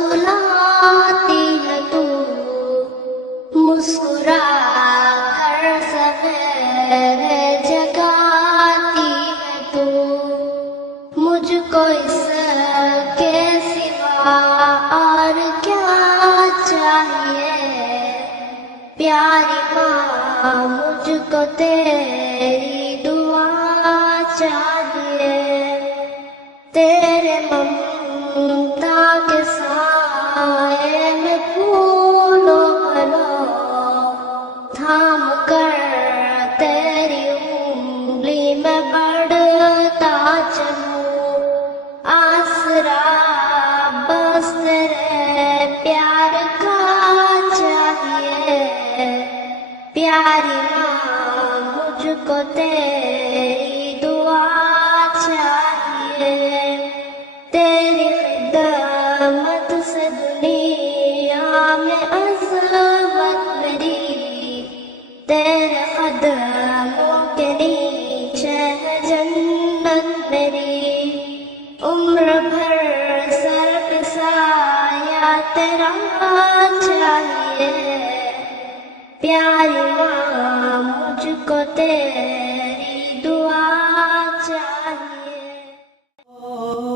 सुनाती है तू, मुस्कुरा हर सवेरे जगाती है तू। मुझको इसके सिवा और क्या चाहिए, प्यारी माँ मुझको तेरी दुआ चाहिए। तेरे ममता के साए में फूलों भरो, थाम कर तेरी उंगली में बढ़ता चलूं। आसरा बस तेरे प्यार का चाहिए, प्यारी माँ मुझको तेरी दुआ चाहिए। तेरी खिदमत से दुनिया में अज़मत मेरी, तेरे कदमों के नीचे है जन्नत मेरी। उम्र भर सर पे साया तेरा चाहिए, प्यारी माँ मुझको तेरी दुआ चाहिए। oh